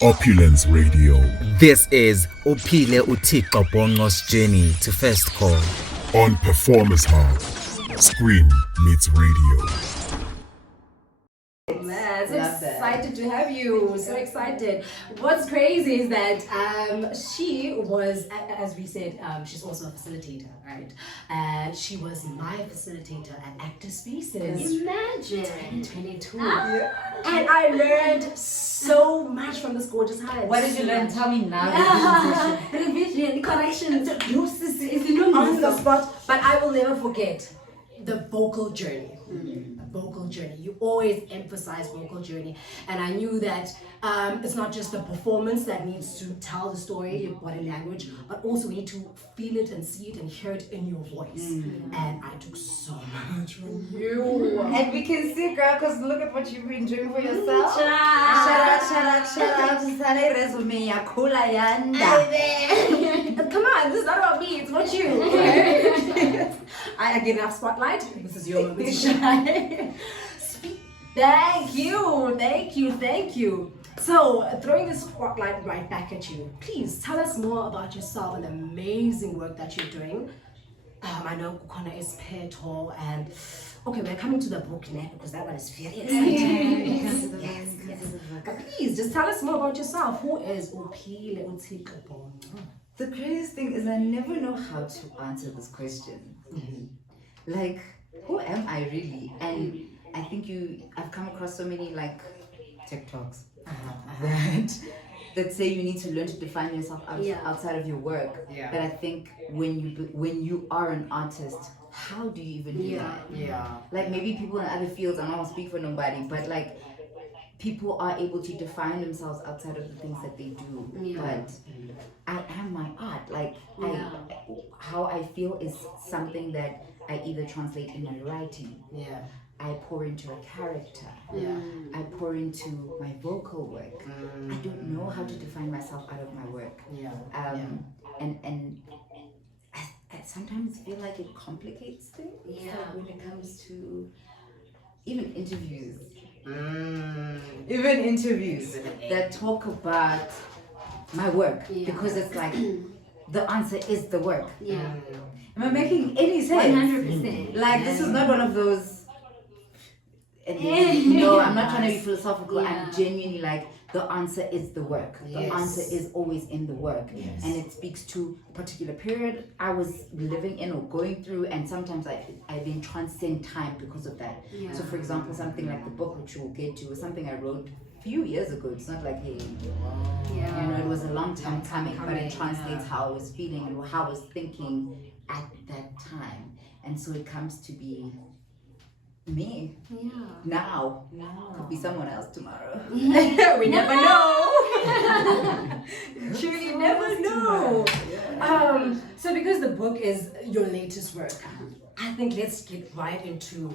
Opulence Radio. This is Upile uThixo Bongco's journey to first call. On Performers Hub. Scream meets radio. Man, so excited to have you. So excited. What's crazy is that she was, as we said, she's also a facilitator, right? And she was my facilitator at Actor Spaces. Imagine. 2022. And I learned so much from this gorgeous house. What did you learn? Tell me now. Revision, corrections. On the spot. But I will never forget the vocal journey. Vocal journey. You always emphasize vocal journey, and I knew that it's not just the performance that needs to tell the story, your body language, but also we need to feel it and see it and hear it in your voice. And I took so much from you. And we can see, girl, because look at what you've been doing for yourself. Shout out. Sale resume yakula yanda. Come on, this is not about me, it's about you. Okay? I get enough spotlight. This is your moment to shine. Thank you. So, throwing the spotlight right back at you, please tell us more about yourself and the amazing work that you're doing. I know Kukona is Peto, and okay, we're coming to the book now because that one is very exciting. Yes. But please, just tell us more about yourself. Who is Upile uThixo Bongco? The craziest thing is I never know how to answer this question. Like, who am I really? And I think I've come across so many like TikToks that say you need to learn to define yourself outside of your work. Yeah. But I think when you are an artist, how do you even do that? Yeah. Like maybe people in other fields, I don't want to speak for nobody, but like people are able to define themselves outside of the things that they do. Yeah. But I am my art. Like how I feel is something that I either translate in my writing. Yeah. I pour into a character. Yeah. I pour into my vocal work. I don't know how to define myself out of my work. Yeah. And I sometimes feel like it complicates things. Yeah. Like when it comes to even interviews. Even interviews that talk about my work, because it's like the answer is the work. Yeah. Am I making any sense? 100%. Like this is not one of those. No, I'm not trying to be philosophical. I'm genuinely like the answer is the work. The answer is always in the work, and it speaks to a particular period I was living in or going through, and sometimes I then transcend time because of that. So, for example, something like the book, which we'll get to, was something I wrote a few years ago. It's not like hey, it was a long time coming, but it translates how I was feeling and how I was thinking at that time, and so it comes to be me now. Could be someone else tomorrow. We never know. Truly never know. So because the book is your latest work, I think let's get right into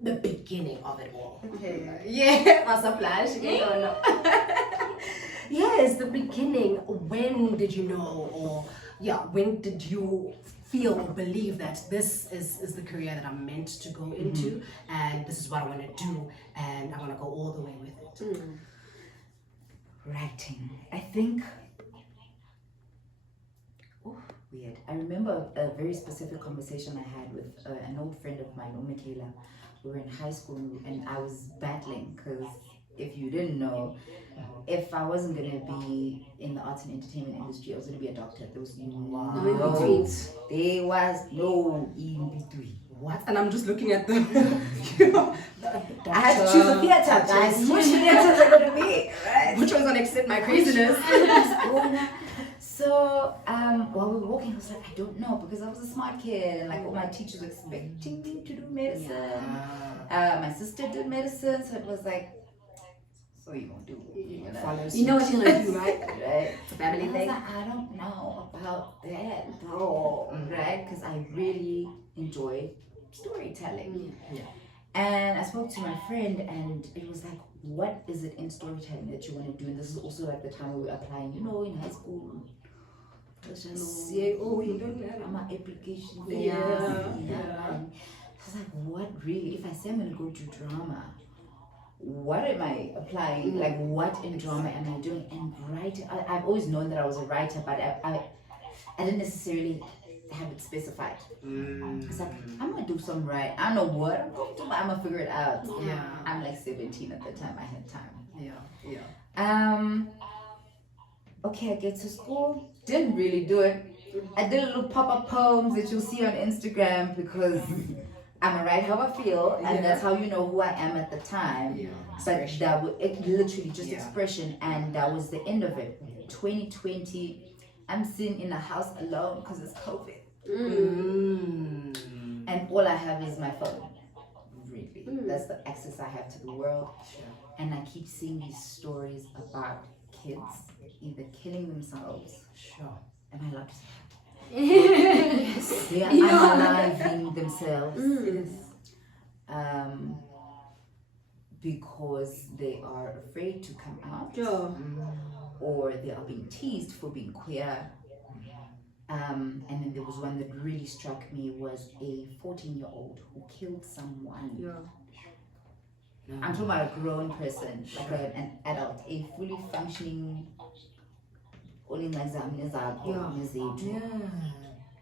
the beginning of it all. Okay. Yeah, Masaplash. Yes, the beginning. When did you know, or when did you feel or believe that this is the career that I'm meant to go into, and this is what I want to do, and I want to go all the way with it? Writing. I think. Weird. I remember a very specific conversation I had with an old friend of mine, Michaela. We were in high school, and I was battling because if you didn't know, if I wasn't going to be in the arts and entertainment industry, I was going to be a doctor. There was no in between. There was no in between. What? And I'm just looking at them. I had to choose a theater, guys. Which theaters are going to be? Right? Which one's going to accept my craziness? So while we were walking, I was like, I don't know, because I was a smart kid, and like all my teachers were expecting me to do medicine. My sister did medicine, so it was like, so you gonna do? You know what you're gonna do, right? Right. It's a family thing. Like, I don't know about that though, right? Because I really enjoy storytelling. And I spoke to my friend, and it was like, what is it in storytelling that you want to do? And this is also like the time we were applying, in high school. I'm an application. And I was like, what really? If I say I'm gonna go to drama, what am I applying? Like, what in drama am I doing? And writing, I've always known that I was a writer, but I didn't necessarily have it specified. It's like, I'm gonna do some right. I don't know what I'm going to do, but I'm gonna figure it out. Yeah. I'm like 17 at the time. I had time. Yeah. Okay, I get to school. Didn't really do it. I did little pop-up poems that you'll see on Instagram because I'm gonna write how I feel, and that's how you know who I am at the time. Yeah. But that was it, literally just expression, and that was the end of it. 2020, I'm sitting in a house alone because it's COVID, and all I have is my phone. Really, that's the access I have to the world. And I keep seeing these stories about kids either killing themselves. Am I allowed to say they are unaliving themselves because they are afraid to come out, or they are being teased for being queer. And then there was one that really struck me, was a 14-year-old who killed someone. I'm talking about a grown person, like an adult, a fully functioning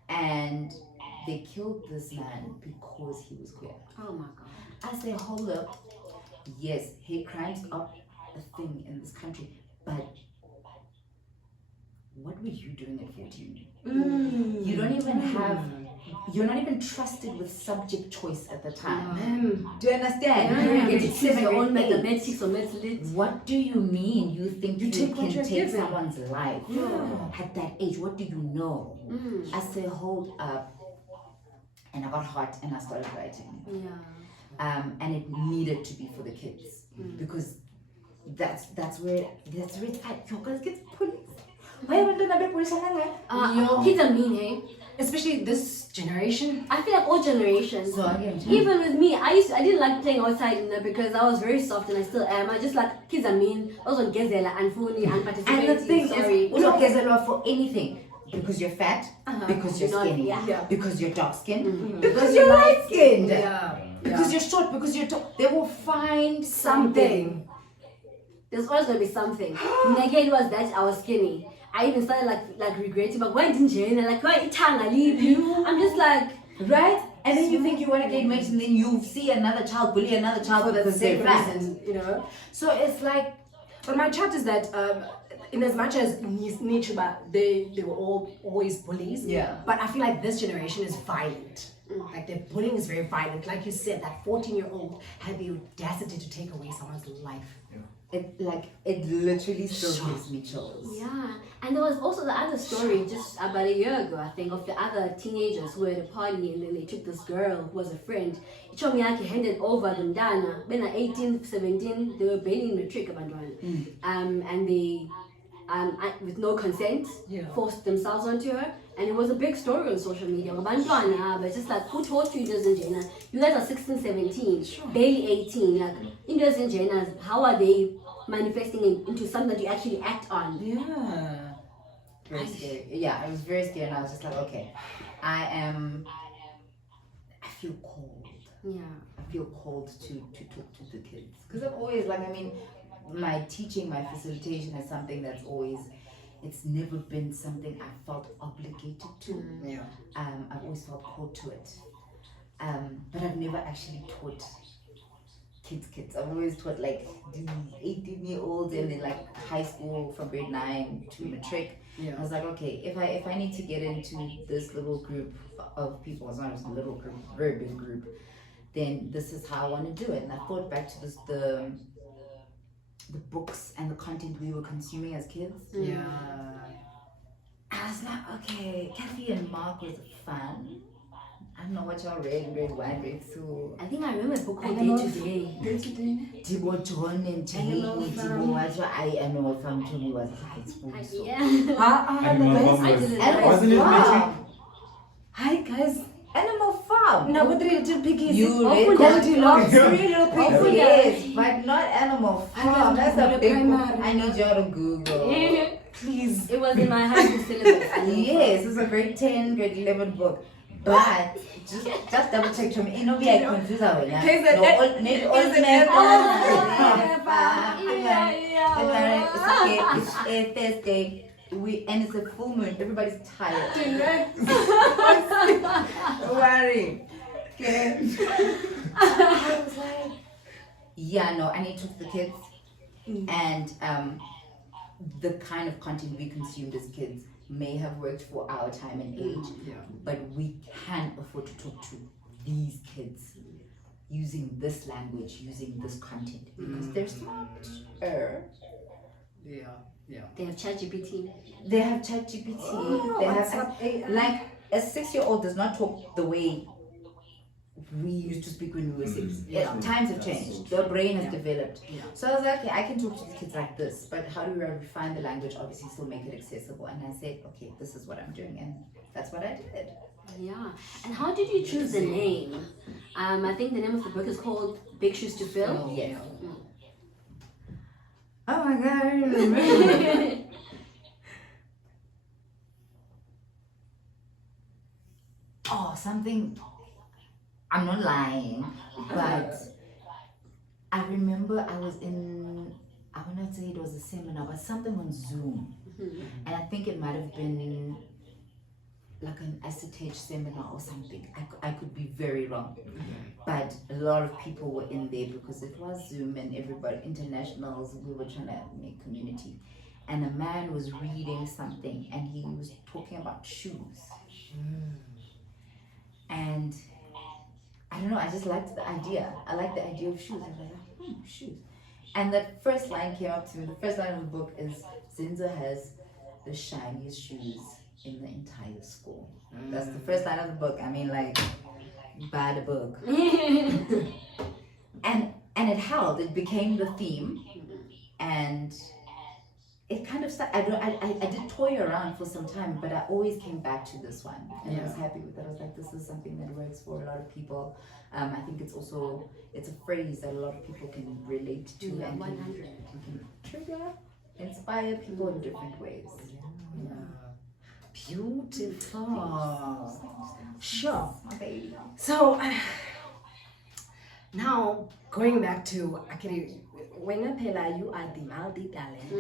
and they killed this man because he was queer. Oh my god. I say, hold up. Yes, hate crimes are a thing in this country, but what were you doing at 14? You don't even have, you're not even trusted with subject choice at the time. Do you understand? You get to choose your own mathematics or maths lit. What do you mean you think you take what can you're take given. someone's life? At that age, what do you know? I say, hold up. And I got hot and I started writing. And it needed to be for the kids. Because that's where it's at. You guys get police. Why haven't done a police? Kids are mean, hey? Especially this generation. I feel like all generations. So again, Even with me, I didn't like playing outside because I was very soft and I still am. I just like kids are mean. Also Gqeberha and Funi and participating. and the thing sorry. is, look, Gqeberha for anything. Because you're fat, because you're Not- skinny, yeah. because you're dark skinned, because you're light skinned, because you're short, because you're tall. They will find something. There's always gonna be something. Again, was that I was skinny. I even started like regretting, but why didn't you? Like, why Itanga leave you? I'm just like, Right? And then you think you want to gain weight, and then you see another child bully another child because they're fat. You know. So it's like, But my chat is that in as much as Nichuba, they were all always bullies. Yeah. But I feel like this generation is violent. Like their bullying is very violent. Like you said, that 14-year-old had the audacity to take away someone's life. it literally still gives me chills. yeah. And there was also the other story just about a year ago, I think, of the other teenagers who were at a party and then they took this girl who was a friend. Ichomiyaki handed over the mdana. When at 18, 17, they were barely in matric abantwana. And they, with no consent, forced themselves onto her. And it was a big story on social media. Abantwana, but just like, who taught you this in Jena? You guys are 16, 17, barely 18. Like, in those in Jena, how are they manifesting into something that you actually act on? Yeah. Very scary. Yeah, it was very scary, and I was just like, okay, I feel cold. Yeah. I feel called to talk to the kids. Because I'm always like, I mean, my teaching, my facilitation is something that's always, it's never been something I felt obligated to. I've always felt called to it. But I've never actually taught kids. I've always taught like 18-year-olds and then like high school from grade 9 to matric. I was like, okay, if I need to get into this little group of people, it's not just a little group, very big group, then this is how I want to do it. And I thought back to the books and the content we were consuming as kids. I was like, okay, Kathy and Mark was fun. I don't know what y'all read in grade 1, grade 2. I think I remember a book called Day to Day. Tibo John and Jane, Tibo was I Animal Farm to me was high school. So. Yeah. Animal Farm I didn't Animal wasn't it Farm. Hi guys. Animal Farm. No, with the little piggies. You Open read that. Goldilocks. Little piggies. Yes, but not Animal Farm. That's a big book. primary. I need y'all to Google. Please. It was in my high school syllabus. Yes, it's a grade 10, grade 11 book. But just double check to me. You know, we are confused. It's okay. It's a Thursday. And it's a full moon. Everybody's tired. Don't worry. Okay. Yeah, no, and it took the kids and the kind of content we consumed as kids may have worked for our time and age, but we can't afford to talk to these kids using this language, using this content, because they're smart. They have ChatGPT. They have ChatGPT. They have like a 6-year-old does not talk the way we used to speak when we were 6. Times have changed. Their brain has developed. So I was like, okay, I can talk to the kids like this, but how do I refine the language? Obviously, still make it accessible. And I said, okay, this is what I'm doing, and that's what I did. Yeah. And how did you choose the name? I think the name of the book is called Big Shoes to Fill. Yes. Oh my God, I remember. Something. I'm not lying, but I remember I was in, I will not say it was a seminar, but something on Zoom. And I think it might have been like an acetage seminar or something. I could be very wrong. But a lot of people were in there because it was Zoom and everybody, internationals, we were trying to make community. And a man was reading something and he was talking about shoes. And I don't know, I just liked the idea. I liked the idea of shoes. I was like, shoes. And that first line came up to me. The first line of the book is, Zinzo has the shiniest shoes in the entire school. That's the first line of the book. I mean, like, buy the book. and it held. It became the theme. And it kind of started, I did toy around for some time, but I always came back to this one. And I was happy with it. I was like, this is something that works for a lot of people. I think it's also, it's a phrase that a lot of people can relate to and can trigger, inspire people in different ways. Beautiful. Sure. My baby. So, now going back to, actually, when you are the multi-talent.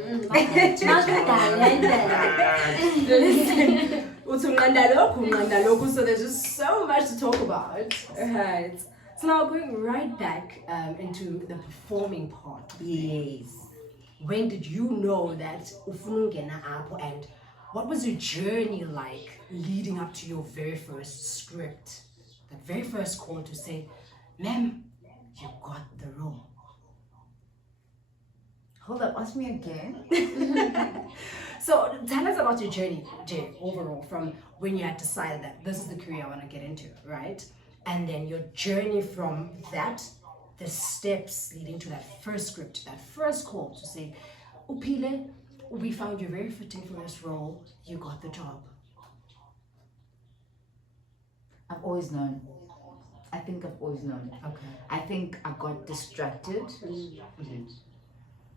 Listen, so there's just so much to talk about. Right. So now going right back into the performing part. Yes. When did you know that ufuna Apo, and what was your journey like leading up to your very first script? That very first call to say, ma'am, you got the role. Hold up, ask me again. So tell us about your journey, Jay, overall, from when you had decided that this is the career I want to get into, right? And then your journey from that, the steps leading to that first script, that first call to say, Upile, we found you very fitting for this role, you got the job. I've always known. I think I've always known. Okay. I think I got distracted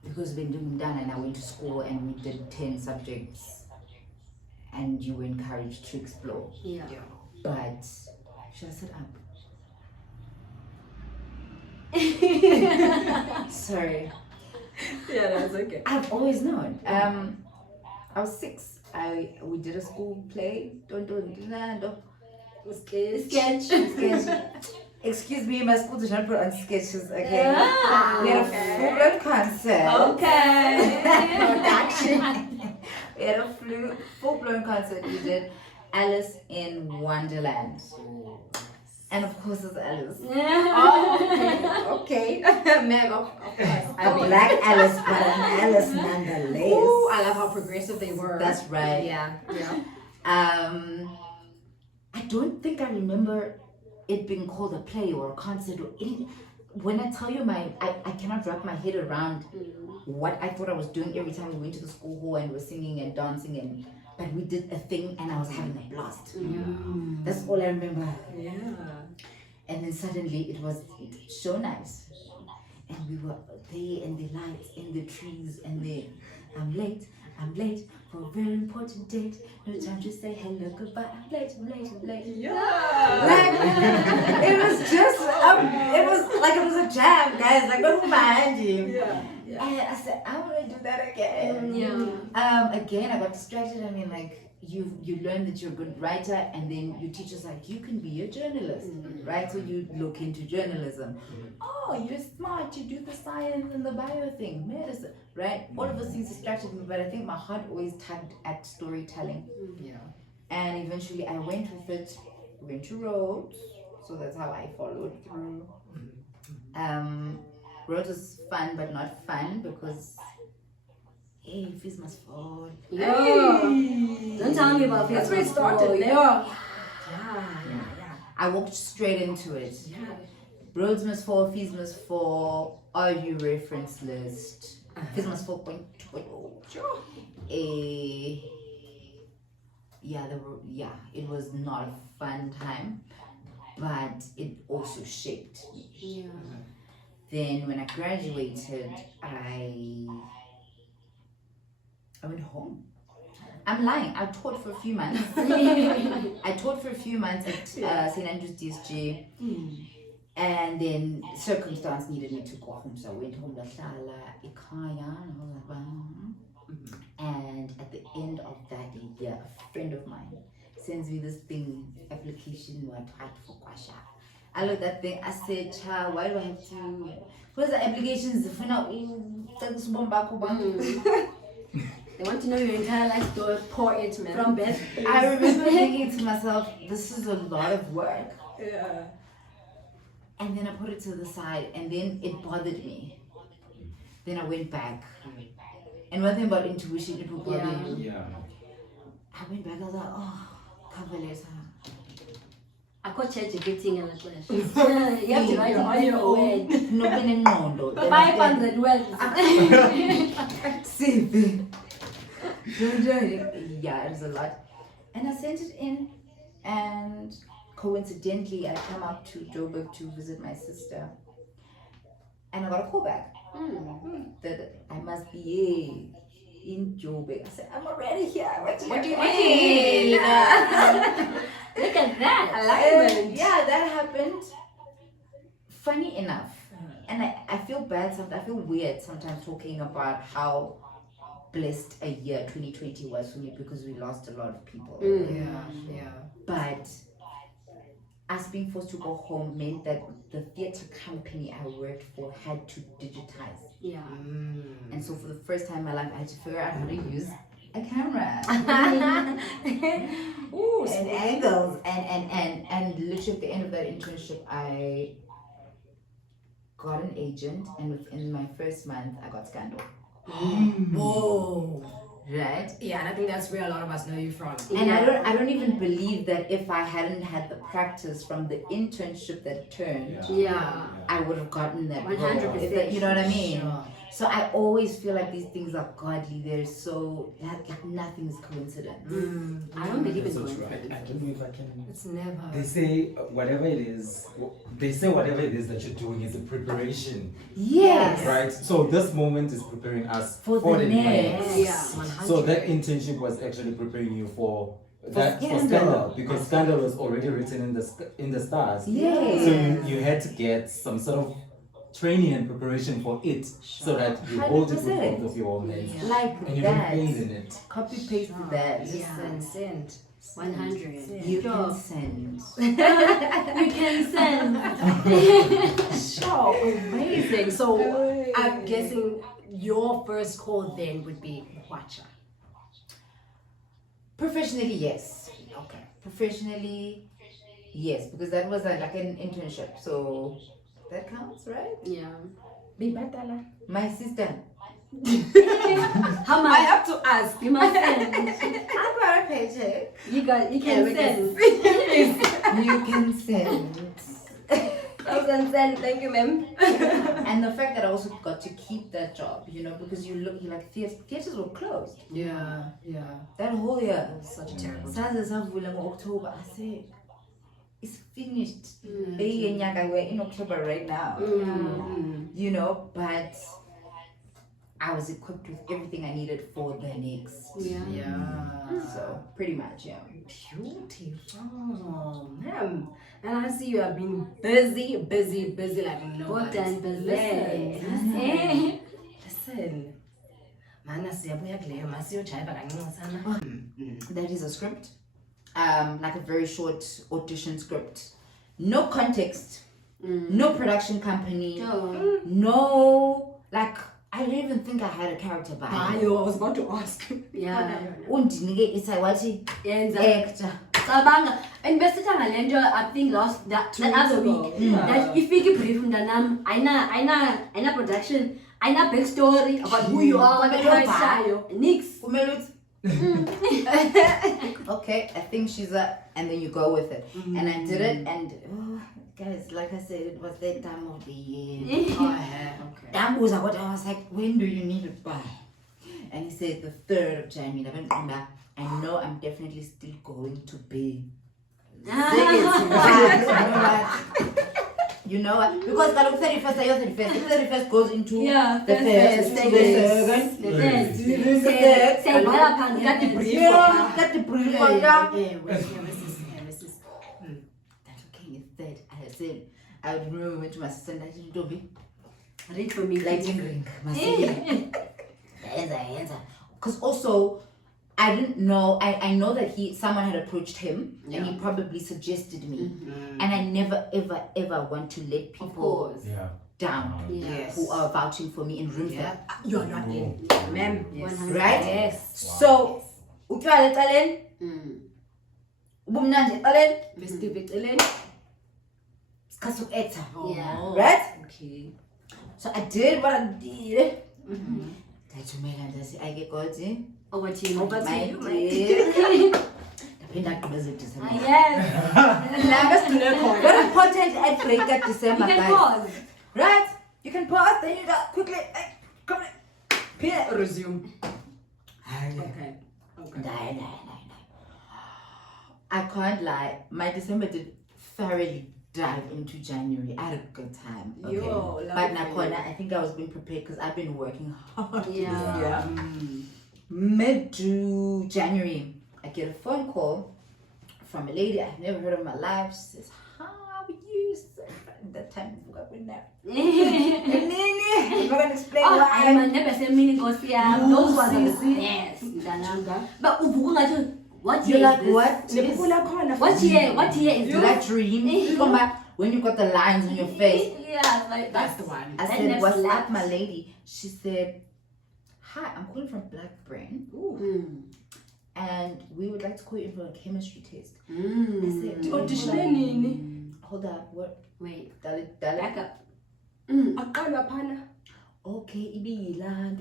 because when doing done and I went to school and we did 10 subjects and you were encouraged to explore. Yeah. But should I sit up? Sorry. Yeah, that's okay. I've always known. I was 6. We did a school play. Sketch. Excuse me, my school did not put on sketches, okay? We had a full-blown concert. Production. We had a full-blown concert. We did Alice in Wonderland. And of course it's Alice. Okay. Ma'am, of course. A black Alice, but an Alice nonetheless. Ooh, I love how progressive they were. That's right. Yeah. I don't think I remember it being called a play or a concert or anything. When I tell you I cannot wrap my head around what I thought I was doing every time we went to the school hall and were singing and dancing but we did a thing and I was having a blast. That's all I remember. Yeah. And then suddenly it was so nice. And we were there and the lights and the trees and the I'm late. I'm late for a very important date. No time to say hello, goodbye. I'm late, I'm late, I'm late. Yeah. Like, it was just, it was like it was a jam, guys. Like, don't mind him. Yeah. And I said, I want to do that again. Again, I got distracted. I mean, like, you learn that you're a good writer, and then your teacher's like, you can be a journalist, right? So you look into journalism. Oh, you're smart. You do the science and the bio thing, medicine, right? All of those things distracted me, but I think my heart always tugged at storytelling. Yeah. And eventually, I went with it. Went to Rhodes, so that's how I followed through. Rhodes was fun, but not fun because fees must fall. Don't tell me about That's Facebook. where it started. Yeah. I walked straight into it. Yeah. Rhodes must fall, fees must fall, RU reference list. Fees must fall 0.20. Sure. It was not a fun time, but it also shaped me. Yeah. Then when I graduated, I went home. I'm lying. I taught for a few months. I taught for a few months at St. Andrew's DSG. And then circumstance needed me to go home. So I went home and at the end of that year, a friend of mine sends me this thing, application for Kwasha. I looked at that thing, I said, child, why do I have to? What's the applications? They want to know your entire life story. Pour it, man. From bed. I remember thinking to myself, this is a lot of work. Yeah. And then I put it to the side, and then it bothered me. Then I went back. And one thing about intuition, it will bother you. Yeah. I went back, I was like, oh, cover letter. I caught ChatGPT in a class. You have to write it on your own. No. 500 words. CV. Yeah, it was a lot. And I sent it in, and coincidentally, I come up to Joburg to visit my sister. And I got a call back that I must be in Joburg. I said, I'm already here. What do you mean? Look at that. Alignment. Yeah, that happened. Funny enough. And I feel bad sometimes. I feel weird sometimes talking about how blessed a year 2020 was for me because we lost a lot of people. Yeah. But us being forced to go home meant that the theatre company I worked for had to digitize. Yeah. And so for the first time in my life, I had to figure out how to use a camera. Ooh, and angles. And literally at the end of that internship, I got an agent, and within my first month, I got Scandal. Whoa. Right? Yeah, and I think that's where a lot of us know you from. And I don't even believe that if I hadn't had the practice from the internship that turned, Yeah. I would have gotten that 100%. role. You know what I mean? Sure. So I always feel like these things are godly. They're so like nothing is coincidence. I don't believe in So going true. I don't know if I can. It's never. They say whatever it is. They say whatever it is that you're doing is a preparation, Yes. right? So this moment is preparing us For the next. Yeah. So that internship was actually preparing you for Scandal. Scandal, because Scandal was already written in the stars. Yes. So you had to get some sort of training and preparation for it, so that you hold it with 100%. both of your hands, Like and you don't that. fail in it. Copy paste that. Listen, send. 100. You can send. You can send. Sure, amazing. So I'm guessing your first call then would be Watcher. Professionally, yes. Okay. Professionally, yes, because that was like an internship, so that counts, right? Yeah. Be better. My sister. How I much? have to ask. You must send. I got a paycheck. You can we send. You can send. Send. Thank you, ma'am. And the fact that I also got to keep that job, because you're like theaters were closed Yeah. that whole year. Such a terrible. Saze savula ngo-October. I said, it's finished. We're in October right now. But I was equipped with everything I needed for the next. Yeah. So pretty much, yeah. Beautiful, man. And I see you have been busy like no. Booked and busy. Listen. Mana siyabuya kuleyo masiyojayiva kancinci sana. That is a script. Like a very short audition script. No context. No production company. No, like, I don't even think I had a character by. I was about to ask. Yeah. Undinike isawathi actor. Cabanga and besitha ngalento I think that other week that ifike brief mntanam ayina production ayina backstory about who you are what you nix Kumele okay, I think she's a, and then you go with it. And I did it, and guys, like I said, it was that time of the year. That was what I was like, when do you need it by? And he said the 3rd of January. I know I'm definitely still going to be. You know what? Because the 31st, the 31st goes into the 1st, the 2nd, say bhala phansi got the brief got the brief on that. That's okay, it's that. I said, I would remember when to my sister and I said, Toby, read for me lighting ring. Because also, I didn't know, I know that someone had approached him and he probably suggested me. And I never ever want to let people down who are vouching for me in rooms that You're not in. Ma'am. right? Yes. So, utywala ecaleni, ubumnandi ecaleni, Festive eceleni. isikhathi soku-actor, Yeah. right? Okay. So I did what I did. Ndathumela ndathi ayike godi. over to you Over to My you, dear. Ndaphinda agqibeze December. yes Very important at break at December, you can guys. pause Right? You can pause, then you got quickly. Come on. Here. Resume. Okay. Okay. No. I can't lie. My December did thoroughly dive into January. I had a good time. Okay? Yo, But lovely. Nakona, I think I was being prepared because I've been working hard. Yeah. Mid to January, I get a phone call from a lady I've never heard of in my life. She says, "How are you?" That time we got with that. I'm not gonna explain oh why. I'm never say meaning Nkosi yami those ones are the see. yes mntanami but uvuka ngathi what You're year like, is this? what? Nephula khona. What year is Did I dream? When you got the lines on your face. yeah like That's the one. I That said, never "What's up, laps. my lady?" She said, "Hi, I'm calling from Black Brain, and we would like to call you in for a chemistry test." I said, Audition nini? "Hold up, what? wait Dale. back up Aqalwa phana. Okay, ibila,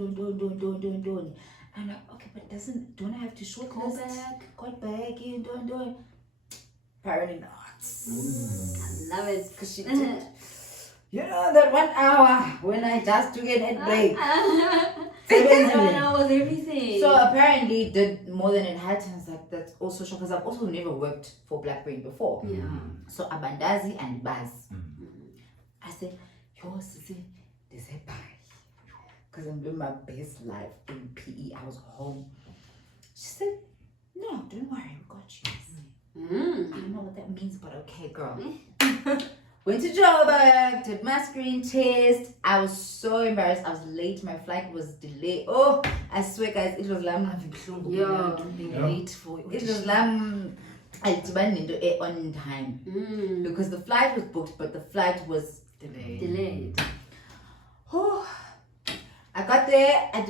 don't. I'm like, okay, but don't I have to shortlist? Call back, don't. Apparently not. love it Because she did. You know that 1 hour when I just took an ad break. 7 hours everything So apparently it did more than it had. And I was like, that's also shocking because I've also never worked for Black Brain before. yeah So Abandazi and Baz. I said, yo, Sissy, they said bye. Because I'm living my best life in PE. I was home. She said, no, don't worry, we got you. I don't know what that means, but okay, girl. Went to Joburg, did my screen test. I was so embarrassed. I was late. My flight was delayed. Oh, I swear, guys, it was like Being late for it was like I didn't on time because the flight was booked, but the flight was delayed Oh, I got there. I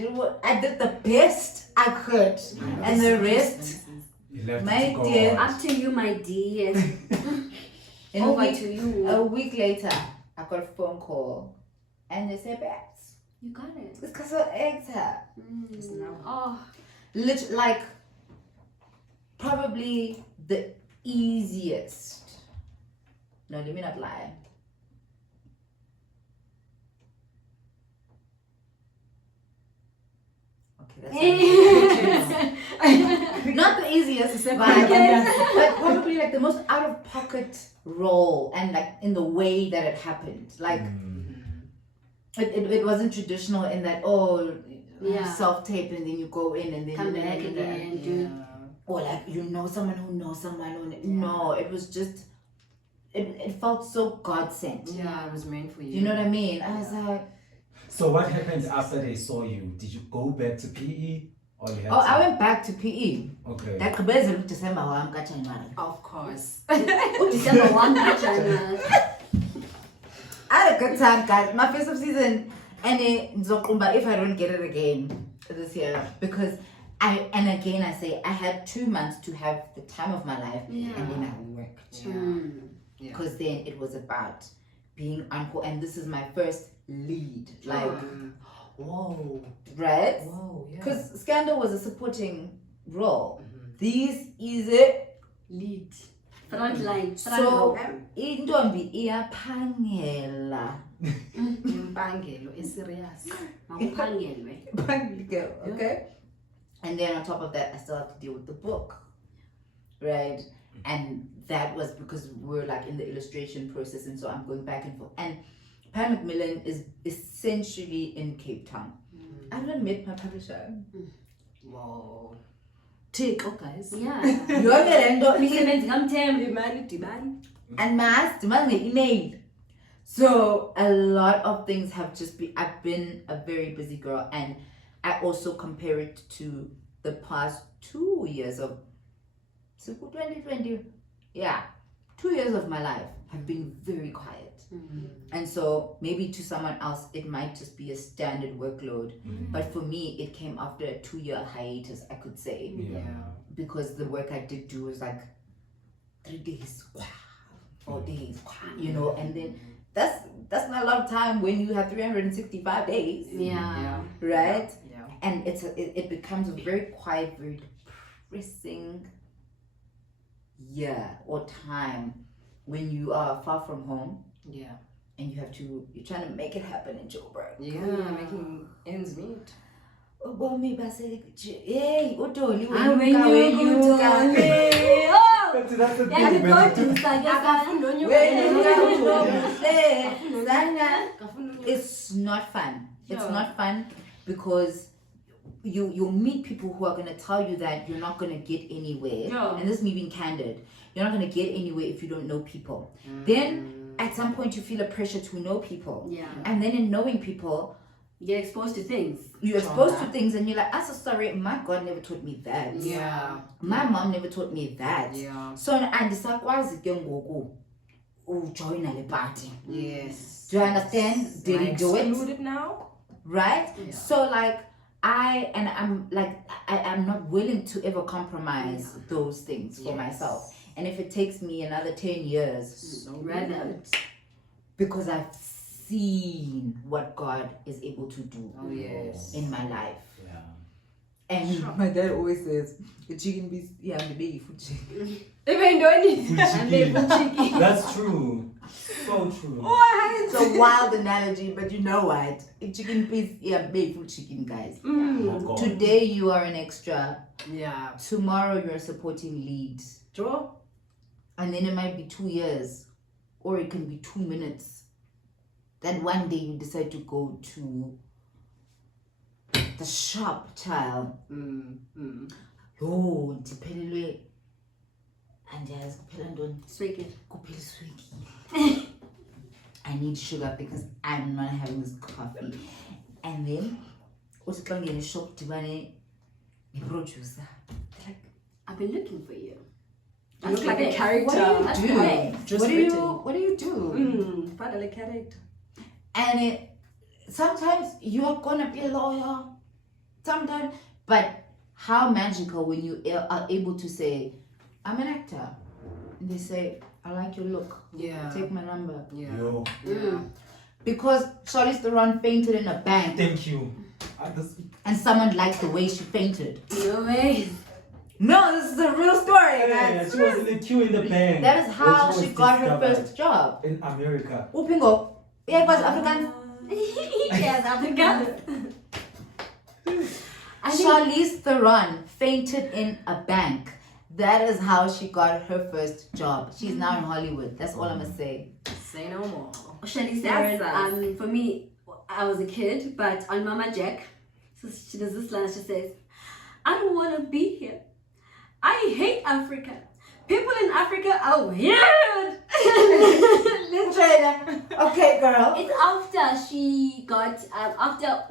did the best I could, and the rest, my dear. up to you my dear In over to you a week later, I got a phone call, and they said, "Babs, you got it it's because of actor." oh Like probably the easiest. No, let me not lie. Not the easiest, but probably like the most out of pocket role, and like in the way that it happened. Like it wasn't traditional in that self-tape and then you go in and then Come back again, do or like someone who knows someone who no, it was just it felt so God sent. Yeah, it was meant for you. You know what I mean? I was like, So what happened after they saw you? Did you go back to PE? Or you had I went back to PE. Okay. That Gqeberha December one January. Of course. December 1 China. I had a good time, guys. My first of season, and if I don't get it again this year, because I say I had 2 months to have the time of my life, and then I worked. Because then it was about being uncle, and this is my first lead. Like, whoa, right? Whoa, yeah. Because Scandal was a supporting role. This is it. Lead. Front line. So, intombi iyaphangela. Impangelo is serious. Makuphangelwe. Okay? And then on top of that, I still have to deal with the book. Right? And that was because we're like in the illustration process, and so I'm going back and forth. And Pan Macmillan is essentially in Cape Town. I haven't met my publisher. Whoa. Take, guys. Yeah. Yonke Kamthembu. and my email. So a lot of things have just been. I've been a very busy girl, and I also compare it to the past 2 years of 2020. Yeah, 2 years of my life have been very quiet. And so maybe to someone else it might just be a standard workload, but for me it came after a 2-year hiatus, I could say, because the work I did do was like 3 days, 4 days, and then that's not a lot of time when you have 365 days. Right? And it becomes a very quiet, very depressing year or time when you are far from home. And you're trying to make it happen in Gqeberha. Making ends meet. Ubomi hey, Utoli, That's a big message. It's not fun. It's not fun because you'll meet people who are going to tell you that you're not going to get anywhere. And this is me being candid. You're not going to get anywhere if you don't know people. Then at some point you feel a pressure to know people. And then in knowing people, you get exposed to things. You're exposed to things and you're like, I'm so sorry, my God never taught me that. My mom never taught me that. So and join a party. Yes. Do you understand? Did he do it? Excluded now? Right? So like I'm not willing to ever compromise those things for myself. And if it takes me another 10 years, rather, because I've seen what God is able to do in my life. And my dad always says, the chicken be the baby food chicken. That's true. So true. It's a wild analogy, but you know what? If chicken piece, baby food chicken, guys. Oh, today you are an extra. Yeah. Tomorrow you're a supporting lead. Sure. And then it might be 2 years, or it can be 2 minutes. Then one day you decide to go to the shop, child. Oh, ndiphelelwe andiyazi kuphela ntoni sweet. Kuphela iswekile. I need sugar because I'm not having this coffee. And then uthi xa ngene shop dibane ne-producer. I've been looking for you. You look like a character. What do you do? What do you do? Finally character. And sometimes you are gonna be a lawyer. Sometimes, but how magical when you are able to say, I'm an actor. And they say, I like your look. Take my number. Because Charlize Theron fainted in a bank. Thank you. And someone liked the way she fainted. No way. No, this is a real story. She was in the queue in the bank. That is how she got her first job. In America. Upingo. Yeah, it was African. Yes, African. Charlize Theron fainted in a bank. That is how she got her first job. She's now in Hollywood. That's all I'm gonna say. Say no more. Charlize Theron. For me, I was a kid, but on Mama Jack, So she does this line. She says, "I don't want to be here. I hate Africa. People in Africa are weird." Okay, girl. It's after she got after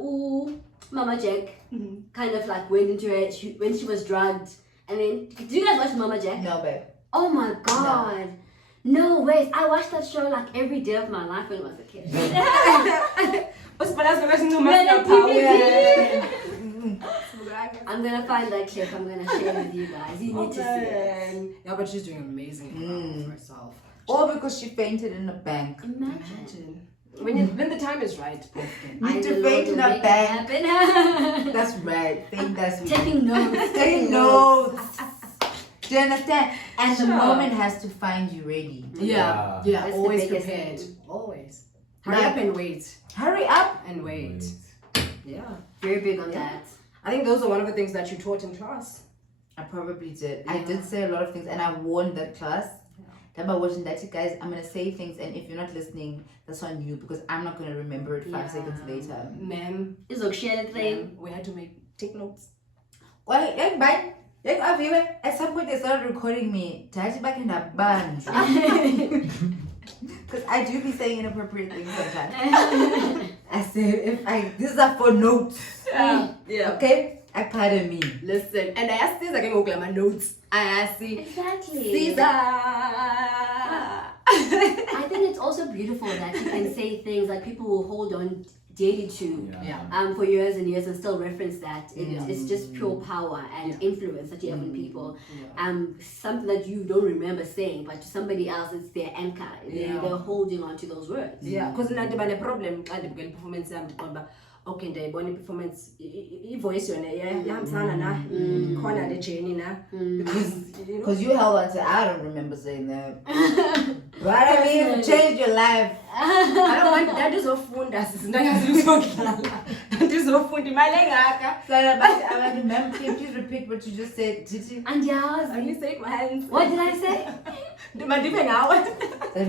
Mama Jack kind of like went into her when she was drugged, and then do you guys watch Mama Jack? No, babe. Oh my god. No way. I watched that show like every day of my life when I was a kid. I'm gonna find that clip. I'm gonna share with you guys. You need to see it. Yeah, but she's doing amazing for herself. All because she fainted in a bank. Imagine. When the time is right. Need to faint in a bank. That's right. Think that's Taking notes. Taking notes. Do you understand? And the moment has to find you ready. Yeah, That's the always biggest prepared. thing. Always. Hurry up and wait. Hurry up. And wait. Yeah. Very big on that. I think those are one of the things that you taught in class. I probably did. I did say a lot of things, and I warned that class. About watching that, you guys, I'm gonna say things, and if you're not listening, that's on you because I'm not gonna remember it 5 seconds later. Ma'am, Is a share thing. we had to take notes. Well, at some point they started recording me. Back in a bunch. Because I do be saying inappropriate things sometimes. I say these are for notes. Yeah. Okay? I pardon me. Listen, and I asked this, I can go get my notes. I asked Exactly. Caesar. I think it's also beautiful that you can say things like people will hold on daily to for years and years and still reference that. It's just pure power and influence that you have on people. Something that you don't remember saying, but to somebody else it's their anchor. They're holding on to those words. Yeah, because now the problem I the performance okay ndiyayibona performance voice yona yahambisana na khona le journey na because you held on to I don't remember saying that. But I mean you changed your life. I don't want that izofunda sizindangazizodlala ndizofunda imali engaka. I remember. Please repeat what you just said, Titi. And I only said my hands. what did I say? Mandive ngawe. That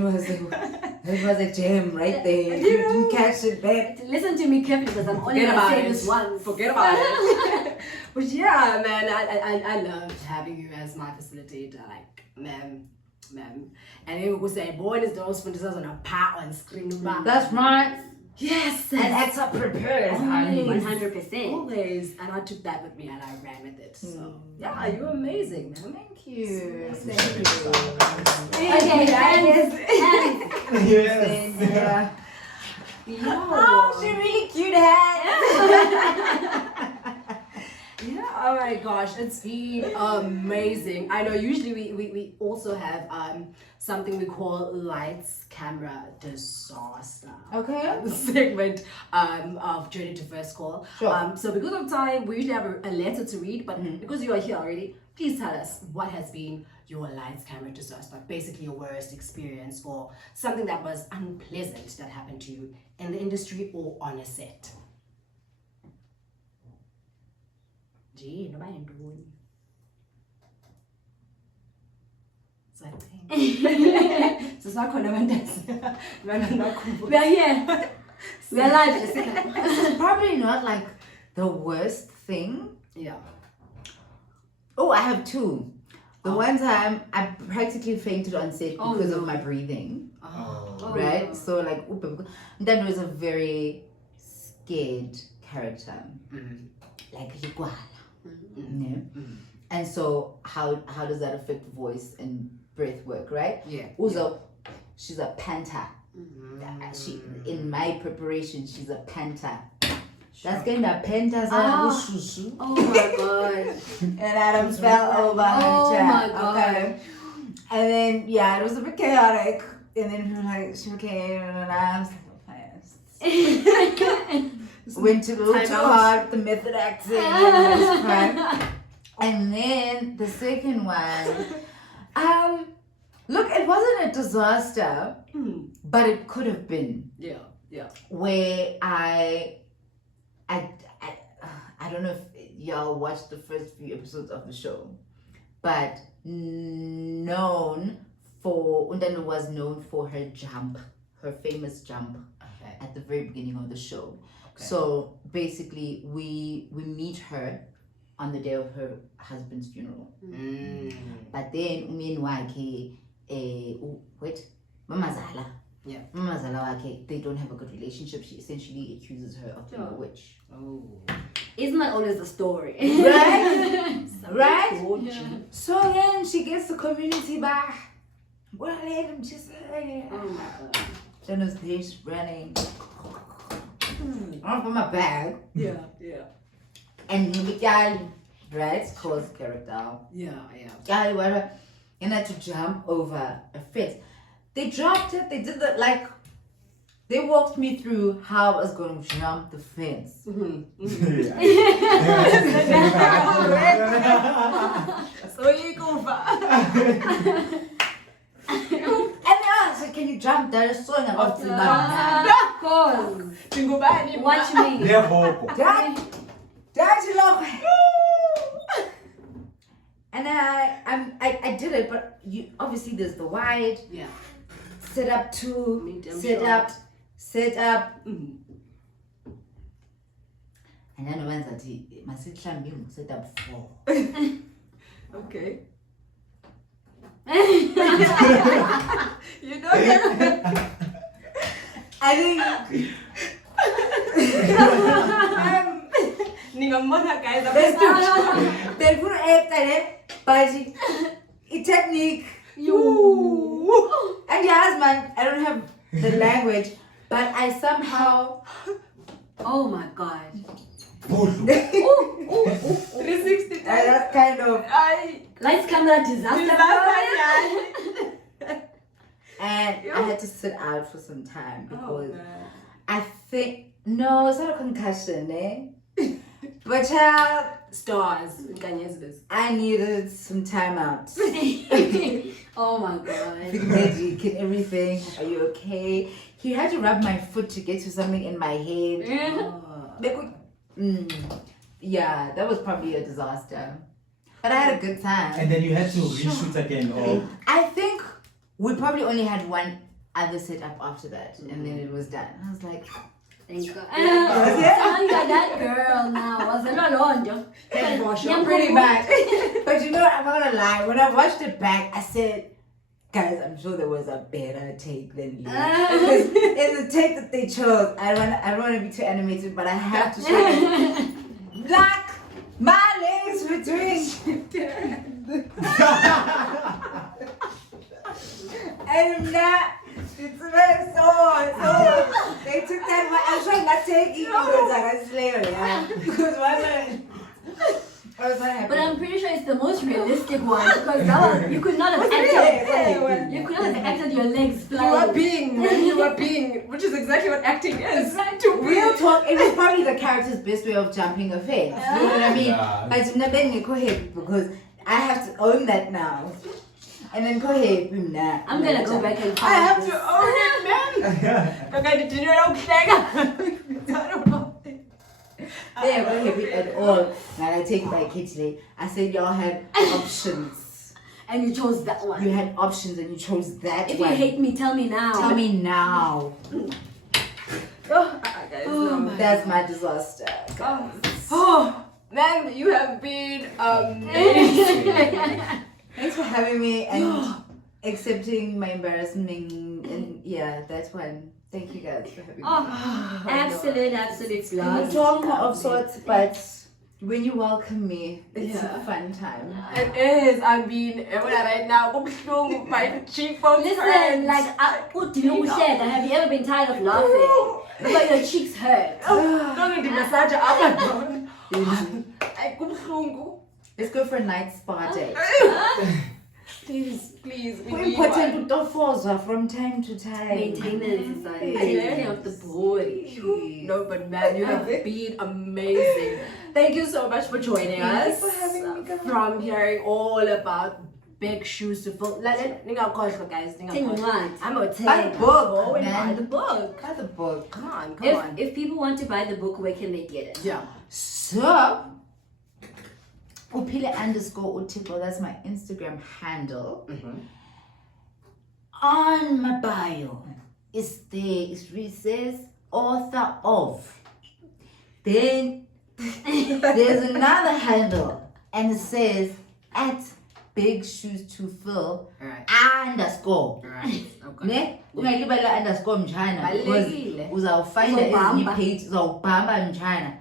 was a gem right there. You didn't catch it back. Listen to me carefully because I'm only going to say this once. Forget about it. But yeah, man, I loved having you as my facilitator. Like, ma'am. And then we would say, boy, this those fantasizers on a part on screen. That's right. Yes. And that's up prepared. 100%. Always. And I took that with me and I ran with it. So, yeah, you're amazing, man. Thank you. Okay, hands. Yeah. Oh, she really cute hands. Yeah, oh my gosh, it's been amazing. I know usually we also have something we call lights, camera, disaster. Okay. The segment of Journey to First Call. Sure. So because of time, we usually have a letter to read, but because you are here already, please tell us what has been your lights, camera, disaster, basically your worst experience or something that was unpleasant that happened to you in the industry or on a set. Gee, nobody doing. So I think. So it's not We are here. We are live. This is probably not like the worst thing. Yeah. Oh, I have two. The one time I practically fainted on set because of my breathing. Right? So like, that was a very scared character. Like Gqeberha. And so how does that affect voice and breath work, right? Yeah. Also, she's a panther. She in my preparation, she's a panther. That's kind of panther. Oh my god. And Adam fell over on the chair. Okay. And then it was a bit chaotic. And then we were like, okay, and I was like, went a little too hard with the method acting. And then the second one, look, it wasn't a disaster, but it could have been. Yeah. Where I don't know if y'all watched the first few episodes of the show, but Undana was known for her jump, her famous jump at the very beginning of the show. So basically, we meet her on the day of her husband's funeral. But then umyeni wakhe Mamazala. Yeah. Mamazala wakhe, they don't have a good relationship. She essentially accuses her of being a witch. Oh. Isn't that always the story? Right? Right? Yeah. So then she gets the community back. Well, I let him just say. Oh my god. Then was this running off of my bag. Yeah. And the guy, right, calls character. Yeah. Whatever. And had to jump over a fence. They dropped it, they did that, like, they walked me through how I was going to jump the fence. So you go far. And I said, can you jump there? So I'm about to Of course. Jingle bell. Watch me. Dad, you look. And I did it, but you obviously there's the wide. Yeah. Set up 2, Medium set short. up, set up. And then when that set up 4. Okay. You know that. I think Ningamona guys. they put but it's technique. And your husband, I don't have the language, but I somehow Oh my god. 360 that's kind of Lights, camera, disaster. and I had to sit out for some time Oh, because I think no, it's not a concussion, But child, Stars. I needed some time out. Oh my god. Big magic and everything. Are you okay? He had to rub my foot to get to something in my head. Yeah, that was probably a disaster. But I had a good time. And then you had to reshoot again, or I think we probably only had one other setup after that, and then it was done. I was like, Thank God. You are that girl now. Was it not on? pretty bad. But you know, I'm not gonna lie. When I watched it back, I said, guys, I'm sure there was a better take than you. Because in the take that they chose, I don't want to be too animated, but I have to show you. Like my legs between. And that, it's very so. They took that. I was trying not to take it because like I slave, yeah. Because I was not happy. But I'm pretty sure it's the most realistic one because that was, you could not have acted. You could not have acted your legs You flying. are being, man. You are being, which is exactly what acting is. To Real talk, it was probably the character's best way of jumping a fence. You know what I mean? Yeah. But it's never been go ahead because I have to own that now. And then go ahead, nah. I'm gonna go back and I find have this. to own it, man. Okay, did you know? I don't know. They are not happy at all. Now I take my kids late. I said y'all had options. And you chose that one. You had options and you chose that If one. you hate me, tell me now. Tell me now. Guys, no. That's my disaster. Oh, man, you have been amazing. Thanks for having me and accepting my embarrassment. And yeah, that's one. Thank you guys for having me. Oh, absolute It's blast. drama of sorts, but when you welcome me, it's a fun time. It is. I mean, right now, my cheekbones Listen, hurt. like, have you ever been tired of laughing? But your cheeks hurt. Don't do massage up. Let's go for a night spa day. Please, we need Important to forza from time to time. Maintenance is like taking care of the body. one. No, but man, you have been amazing. Thank you so much for joining us. for having me, guys. From hearing all about big shoes to fill. Guys. Thing what? I'm gonna take Buy the book, Go and man. buy the book. Buy the book. Come on. If people want to buy the book, where can they get it? Yeah. So, Upile _uThixo, that's my Instagram handle. On my bio, it says author of. Then there's another handle, and it says at big shoes to fill underscore. Right. Okay. Ne? Ungayilibala underscore mchana because Balulekile. uzawufind ezinye page uzawubhamba mchana.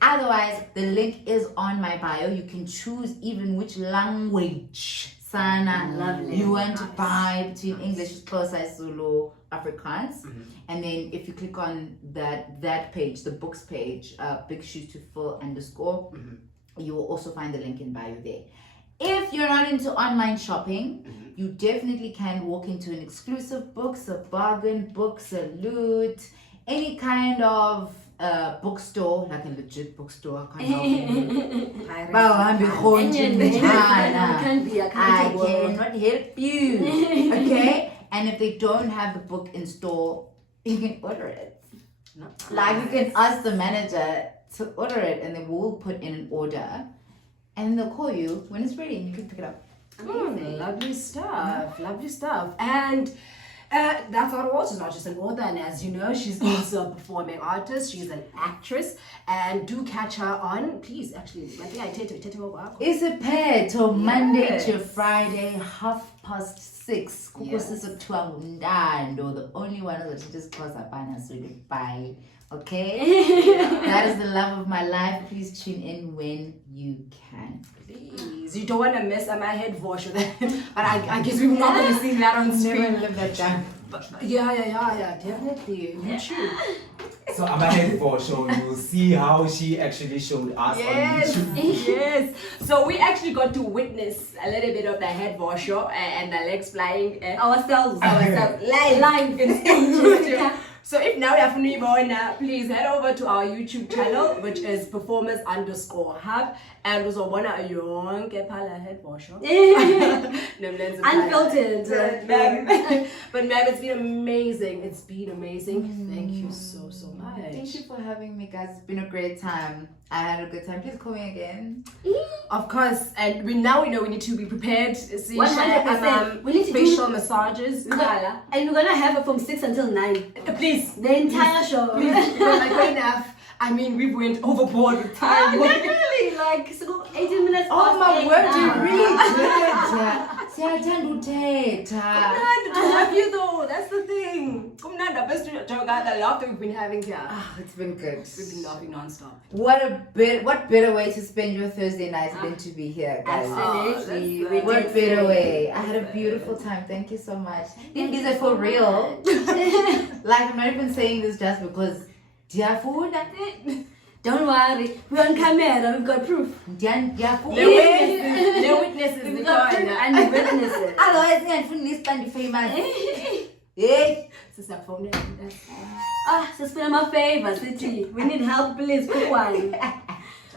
Otherwise, the link is on my bio. You can choose even which language you want to buy between English, Xhosa, Zulu, Afrikaans. And then if you click on that page, the books page, big shoes to fill underscore, you will also find the link in bio there. If you're not into online shopping, you definitely can walk into an exclusive books, a bargain books, a loot, any kind of bookstore, like a legit bookstore. I cannot help you. Okay? And if they don't have the book in store, you can order it. Like you can ask the manager to order it, and they will put in an order, and they'll call you when it's ready, and you can pick it up. Lovely stuff. Lovely stuff. And that's our author. She's not just an author, and as you know, she's also a performing artist. She's an actress, and do catch her on. Please, actually, I think I take It's a pair to Monday to Friday, 6:30. Kukusisa 12 ndando. The only one that just calls up and so goodbye. Okay? That is the love of my life. Please tune in when you can. Please. You don't want to miss my head wash with that. But I guess we're not going to see that on screen. Never live that down. Yeah, definitely. True. So I'm ahead for a show. You'll see how she actually showed us on YouTube. Yes. So we actually got to witness a little bit of the head wash and the legs flying. Ourselves. Live in studio. So if now you have new born, please head over to our YouTube channel, which is performers_hub, and also one of your head wash. Unfiltered. But ma'am, it's been amazing. It's been amazing. Thank you so much. Thank you for having me, guys. It's been a great time. I had a good time. Please call me again. Of course, and we know we need to be prepared. 100%. We need to facial massages. And we're gonna have it from 6 until 9. Please, the entire show. Please, like good enough. I mean, we went overboard with time. Definitely, like so 18 minutes. Oh my word, you really did. See, I tend to have you though. That's the thing. The laughter we've been having here. It's been good. We've been laughing non-stop. What better way to spend your Thursday night than to be here, guys? Absolutely. What better way? I had a beautiful time. Thank you so much. These are for real. Like, I'm not even saying this just because don't worry, we're on camera, we've got proof. No witnesses. We've got proof and witnesses. Otherwise, I'm stand famous. Hey, suspend my favor, City. We need help, please. Quick one.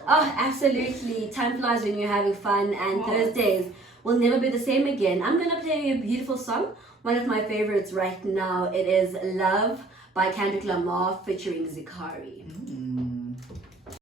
Oh, absolutely. Time flies when you're having fun, and Thursdays will never be the same again. I'm gonna play you a beautiful song. One of my favorites right now. It is Love by Kendrick Lamar featuring Zikari.